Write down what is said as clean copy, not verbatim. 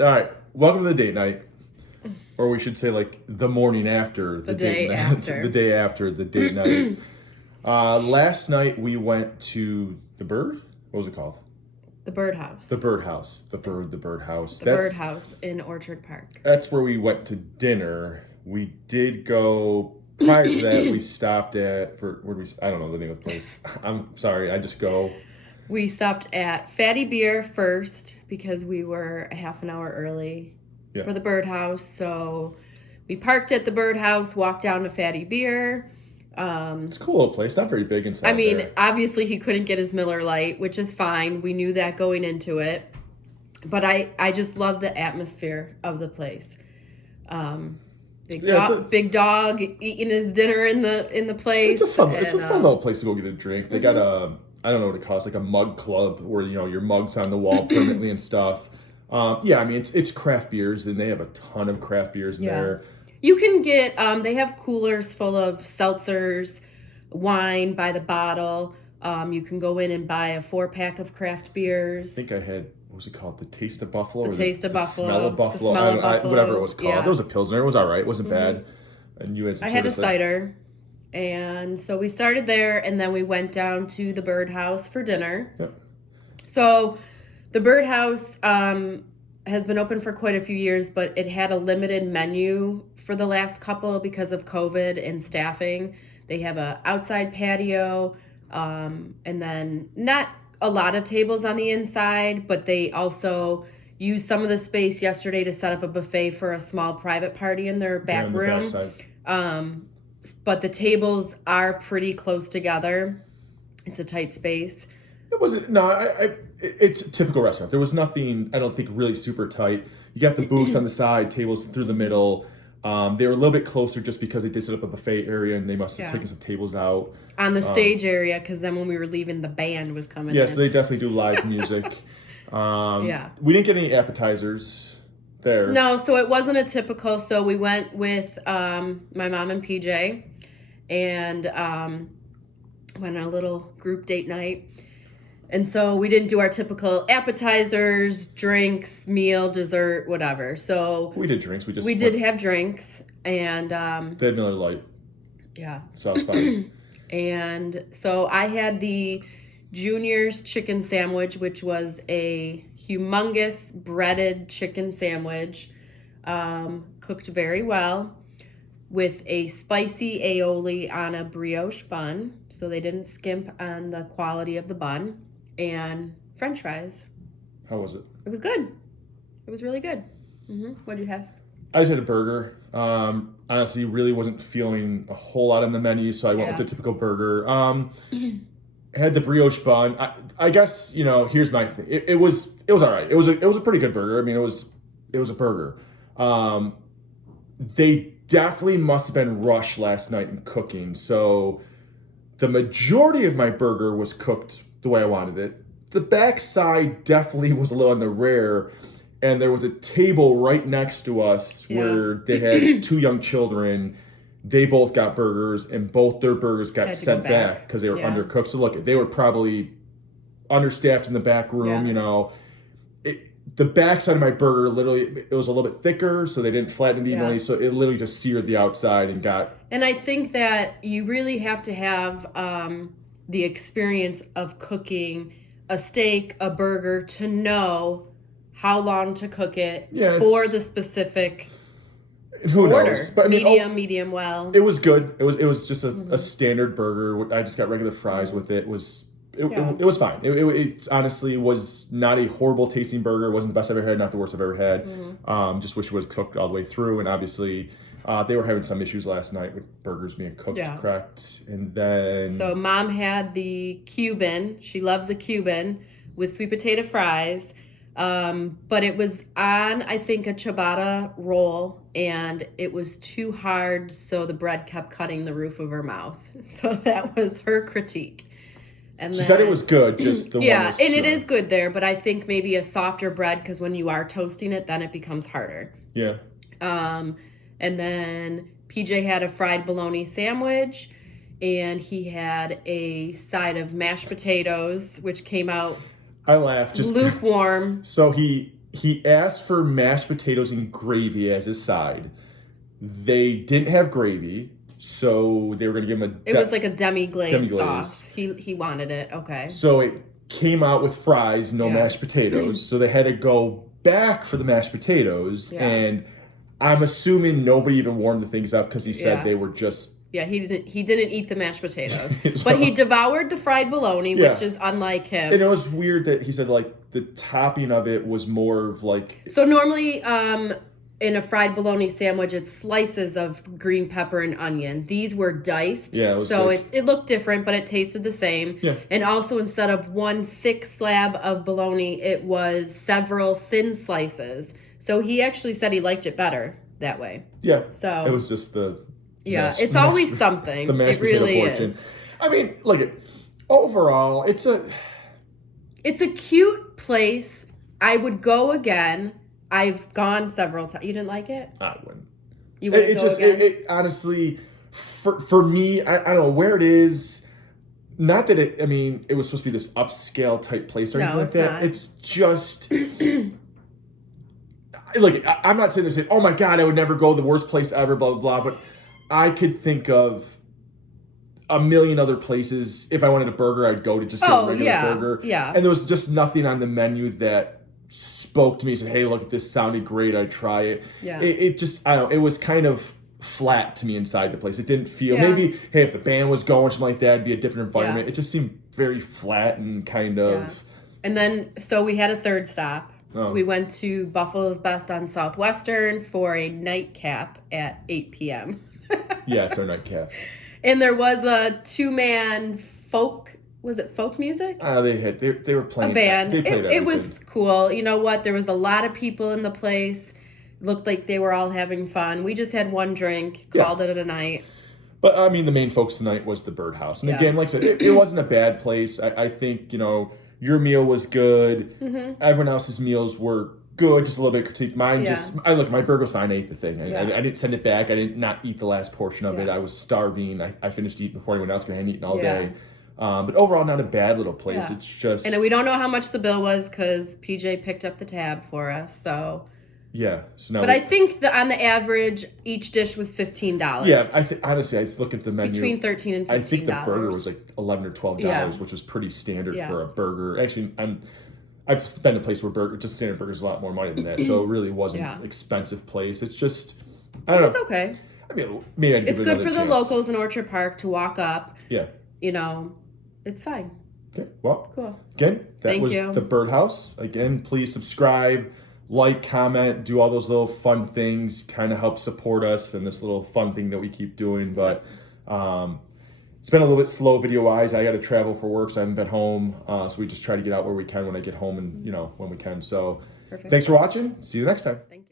All right, welcome to the date night, or we should say like the morning after The date day night, after. the day after the date night. Last night we went to the Bird. What was it called? The birdhouse. The Birdhouse. The Birdhouse. The birdhouse in Orchard Park. That's where we went to dinner. We did go. Prior to that, we stopped at where we. I don't know the name of the place. I'm sorry. I just go. We stopped at Fatty Beer first because we were a half an hour early Yeah. for the birdhouse. So we parked at the birdhouse, walked down to Fatty Beer. It's a cool little place. Not very big inside. I mean, there. obviously he couldn't get his Miller Lite, which is fine. We knew that going into it. But I just love the atmosphere of the place. Big dog eating his dinner in the place. It's a fun little place to go get a drink. They got a, I don't know what it calls, like a mug club where your mug's on the wall permanently and stuff. Yeah, I mean it's craft beers, and they have a ton of craft beers in there. You can get they have coolers full of seltzers, wine by the bottle. You can go in and buy a 4-pack of craft beers. I think I had, what was it called? The Taste of Buffalo? The Taste of Buffalo. Smell of Buffalo. The Smell of Buffalo. Whatever it was called. Yeah. It was a Pilsner. It was all right. It wasn't bad. And you had some I had a sort of cider. And so we started there, and then we went down to the birdhouse for dinner. Yep. So the birdhouse has been open for quite a few years, but it had a limited menu for the last couple because of COVID and staffing. They have a outside patio, and then not a lot of tables on the inside, but they also used some of the space yesterday to set up a buffet for a small private party in their back on the room. backside. But the tables are pretty close together. It's a tight space. It wasn't, no, it's a typical restaurant. There was nothing, I don't think, really super tight. You got the booths on the side, tables through the middle. They were a little bit closer just because they did set up a buffet area, and they must have taken some tables out. On the stage area, because then when we were leaving, the band was coming in. So they definitely do live music. We didn't get any appetizers there. No, so it wasn't a typical. So we went with my mom and PJ, and went on a little group date night. And so we didn't do our typical appetizers, drinks, meal, dessert, whatever. So we did drinks. We did have drinks, and they had Miller Lite. Yeah. So that was fun. And so I had the Junior's chicken sandwich, which was a humongous breaded chicken sandwich, cooked very well, with a spicy aioli on a brioche bun. So they didn't skimp on the quality of the bun. And French fries. How was it? It was good. It was really good. What'd you have? I just had a burger. Honestly, really wasn't feeling a whole lot on the menu, so I went with the typical burger. Had the brioche bun. I guess, here's my thing. It was all right. It was a pretty good burger. I mean, it was a burger. They definitely must have been rushed last night in cooking. So the majority of my burger was cooked the way I wanted it. The backside definitely was a little on the rare, and there was a table right next to us where they had 2 young children. They both got burgers, and both their burgers got sent back because they were undercooked. So look, they were probably understaffed in the back room. The backside of my burger, literally, it was a little bit thicker, so they didn't flatten it evenly. So it literally just seared the outside and got. And I think that you really have to have the experience of cooking a steak, a burger, to know how long to cook it for the specific who order. Knows? But, I mean, medium well. It was good. It was just a standard burger. I just got regular fries with it. It was fine. It honestly was not a horrible tasting burger. It wasn't the best I've ever had, not the worst I've ever had. Just wish it was cooked all the way through. And obviously, they were having some issues last night with burgers being cooked correct. And then... So Mom had the Cuban. She loves a Cuban with sweet potato fries. But it was on, I think, a ciabatta roll, and it was too hard, so the bread kept cutting the roof of her mouth. So that was her critique. And she said it was good, just the one was and it is good there, but I think maybe a softer bread, because when you are toasting it, then it becomes harder. Yeah. And then PJ had a fried bologna sandwich, and he had a side of mashed potatoes, which came out I laughed. Just lukewarm. So he he asked for mashed potatoes and gravy as his side. They didn't have gravy, so they were going to give him It was like a demi-glaze demi-glaze sauce. He wanted it. Okay. So it came out with fries, no mashed potatoes. So they had to go back for the mashed potatoes. Yeah. And I'm assuming nobody even warmed the things up because he said they were just... Yeah, he didn't eat the mashed potatoes. But he devoured the fried bologna, which is unlike him. And it was weird that he said, like, the topping of it was more of, like... So normally, in a fried bologna sandwich, it's slices of green pepper and onion. These were diced. Yeah, it looked different, but it tasted the same. Yeah. And also, instead of one thick slab of bologna, it was several thin slices. So he actually said he liked it better that way. Yeah. So it was just the... Yeah, it's always something. The mashed potato really portion. is. I mean, look at overall, it's a cute place. I would go again. I've gone several times. You didn't like it? I wouldn't. You wouldn't go again? It honestly, for me, I don't know where it is. Not that it. I mean, it was supposed to be this upscale type place or anything like that. Not. It's just. Look, I'm not saying this. Oh my God, I would never go the worst place ever. Blah blah blah. But I could think of a million other places. If I wanted a burger, I'd go to just get a regular burger. Yeah. And there was just nothing on the menu that spoke to me and said, hey, look, this sounded great. I'd try it. Yeah. It just, I don't know, it was kind of flat to me inside the place. It didn't feel, Yeah. maybe, hey, if the band was going, something like that, it'd be a different environment. It just seemed very flat and kind of. Yeah. And then, so we had a third stop. Oh. We went to Buffalo's Best on Southwestern for a nightcap at 8 p.m. Yeah, it's our nightcap. And there was a two-man folk, was it folk music? They were playing a band. They played it was everything. cool. You know what? There was a lot of people in the place. Looked like they were all having fun. We just had one drink, called it a night. But I mean, the main focus tonight was the Byrd House. And again, like I said, it wasn't a bad place. I think, your meal was good. Mm-hmm. Everyone else's meals were good, just a little bit critique. Mine my burger was fine. I ate the thing. I didn't send it back. I did not eat the last portion of it. I was starving. I finished eating before anyone else, because I hadn't eaten all day. But overall, not a bad little place. It's just... And we don't know how much the bill was because PJ picked up the tab for us, so... Yeah. So now but I think on the average, each dish was $15. Yeah, honestly, I look at the menu. Between $13 and $15. I think the burger was like $11 or $12, which was pretty standard for a burger. Actually, I've been to a place where just standard burgers is a lot more money than that, so it really wasn't an expensive place. It's just, I don't know. It's okay. I mean, maybe I'd give it another chance. It's good for the locals in Orchard Park to walk up. Yeah. It's fine. Okay, well, cool. Again, that was the Byrd House. Again, please subscribe, like, comment, do all those little fun things, kind of help support us and this little fun thing that we keep doing. But it's been a little bit slow video-wise. I got to travel for work, so I haven't been home. So we just try to get out where we can when I get home and, when we can. So Perfect. Thanks for watching. See you next time. Thank you.